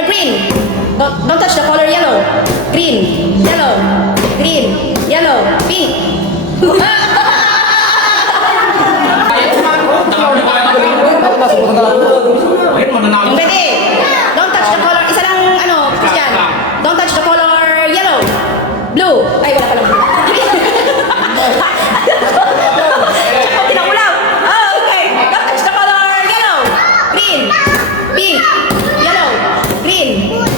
Green. Don't touch the color yellow. Green, yellow, green, yellow, pink. Ready? Don't touch the color. Isa lang Christian. Don't touch the color yellow. Blue. Ay, wala pala blue. Tinakulaw. Oh, okay. Don't touch the color yellow. Green, pink, yellow, green,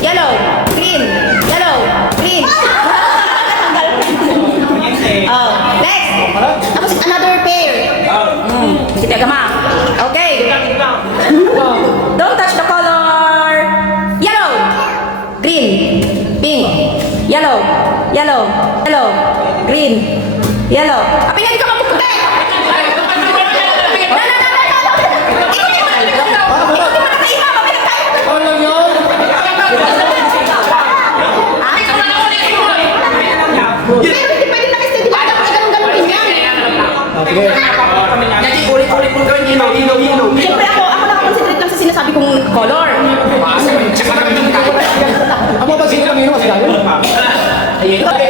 yellow, green, yellow, green. Oh, next. Tapos another pair. Sige, gama. Okay. Don't touch the color yellow, green, pink, yellow, yellow, yellow, green, yellow. Pinili ko mapuputi. Siyempre ako nakakonsentrate lang sa sinasabi kong color. Ang mga pagsino kami yun, masila yun. Okay,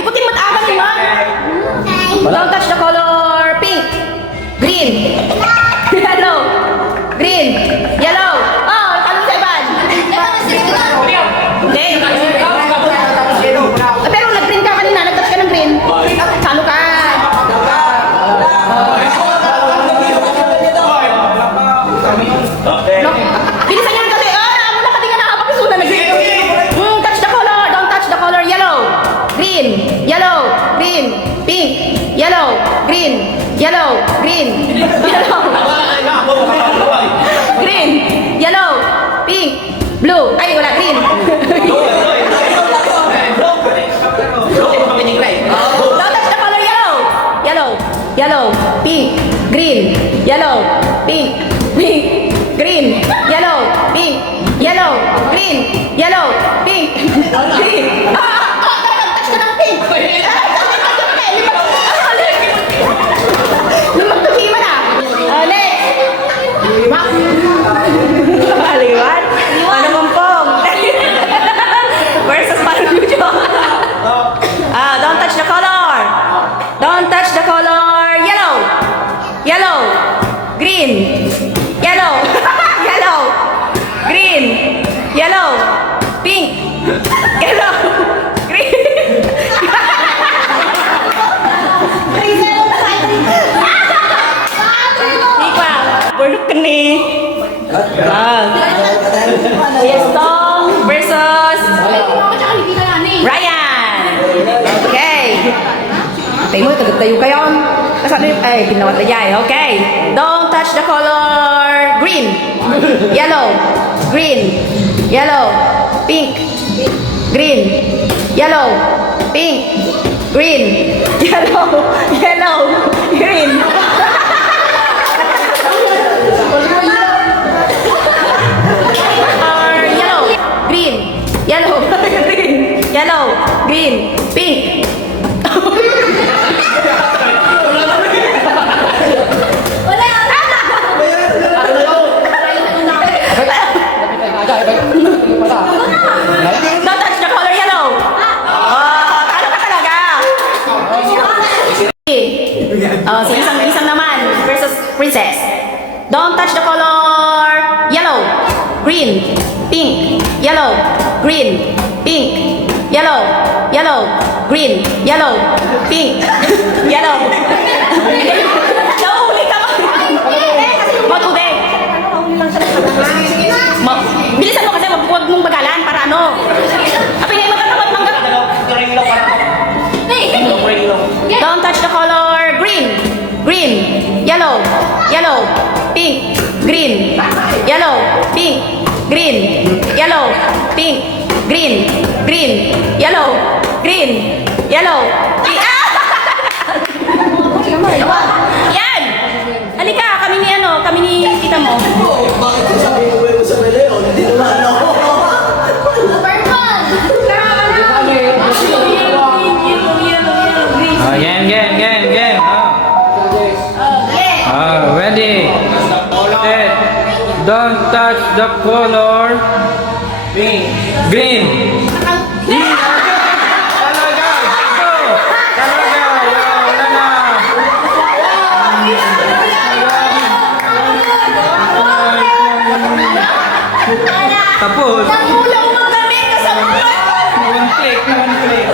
ikutin mo taagan mo. Don't touch the color pink, green, yellow, green, yellow. Oh, tanong sa iban. Hindi. Pero nag-green ka kanina, nag-touch ka ng green. Salo ka. Bilisan yan kasi, muna ka di ka nakapakisunan. Touch the color, don't touch the color yellow, green, yellow, green, pink, yellow, green, yellow, green, yellow, green, yellow, pink, blue. Ay, wala, green. Don't touch the color yellow, yellow, yellow, pink, green, yellow, pink, pink, green, yellow, pink, yellow, green, yellow, pink, green. Touch ka ng pink. Lumagtuhima na. Next. Maliwan. Ano mampong? Versus Palujo. Don't touch the color. Don't touch the color yellow. Yellow. Green. Yellow. Yellow. Green. Yellow. Pink. Yellow. Green. Ika, bulok ka ni. Yestong versus Ryan. Okay. Tayo mo, tayo kayo. Ginawa tayo. Okay. Don't touch the color green, yellow, green, yellow, pink, green, yellow, pink, green, yellow, yellow, green. Yellow, green, yellow, green, yellow, green, pink. Don't touch the color yellow. Ano ka talaga? Isang naman versus princess. Don't touch the color yellow, green, pink, yellow, green, pink, yellow, yellow, green, yellow, pink, yellow. Nauuli ka ba? Matude. Bilisan mo kasi huwag mong bagalan para ano. Apingay mo ka naman mangga. Don't touch the color green, green, yellow, yellow, pink, green, yellow, pink, green, yellow, pink, green, green, yellow, green, yellow, pink. Yan! Halika, kami ni tita mo. Bakit sabi mo ba sa Leon? Hindi naman ako. Game. Ready. Set. Don't touch Touch the color. Pink. Green. Talaga. Ito. Talaga. Wala na. Tapos. Nangulaw magdamit ka sa mga. One click. One click.